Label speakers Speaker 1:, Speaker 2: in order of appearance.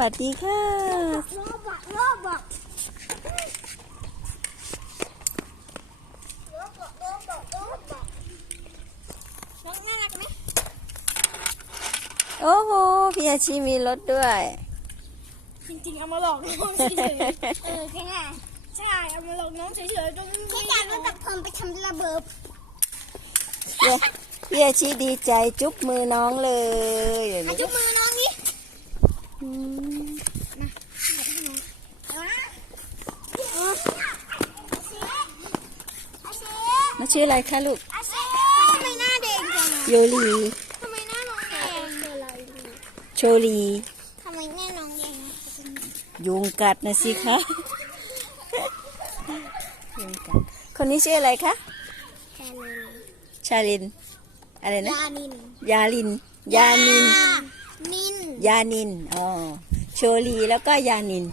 Speaker 1: วัสดีค่ะ
Speaker 2: โรบอกโรบอกโรบอกโรบอกโรบอกน้องน่ารักไหม
Speaker 1: โอ้โห พี่อาชีมีรถด้วย
Speaker 2: จริงๆเอามาหลอกน้องเฉยๆเออแค่ไงใช่เอามาหลอกน้องเฉยๆตรงนี้แค่อยากรู้จักเพิ่มไปทำระเบิด
Speaker 1: เนี่ยพี่อาชีดีใจจุ๊บมือน้องเลย เดี๋ยว
Speaker 2: อา
Speaker 1: นี้
Speaker 2: จุมือน้องนี่
Speaker 1: อืม
Speaker 2: เอานะอาเช
Speaker 1: มาชื่ออะไรคะลูก
Speaker 2: อาเชทำไมหน้าเด็กจัง
Speaker 1: โยลี
Speaker 2: ทำไมหน้าน้องแดง
Speaker 1: โชลี
Speaker 2: ทำไมหน้าน้องแดง
Speaker 1: ยุงกัดนะสิคะ ยุงกัด คนนี้ชื่ออะไรคะ
Speaker 2: แค่นี้
Speaker 1: ชาลิน อะไรนะ
Speaker 2: ยานิน
Speaker 1: ยาลิน ยานิน
Speaker 2: นิน
Speaker 1: ยานินอ๋อโชลีแล้วก็ยานิน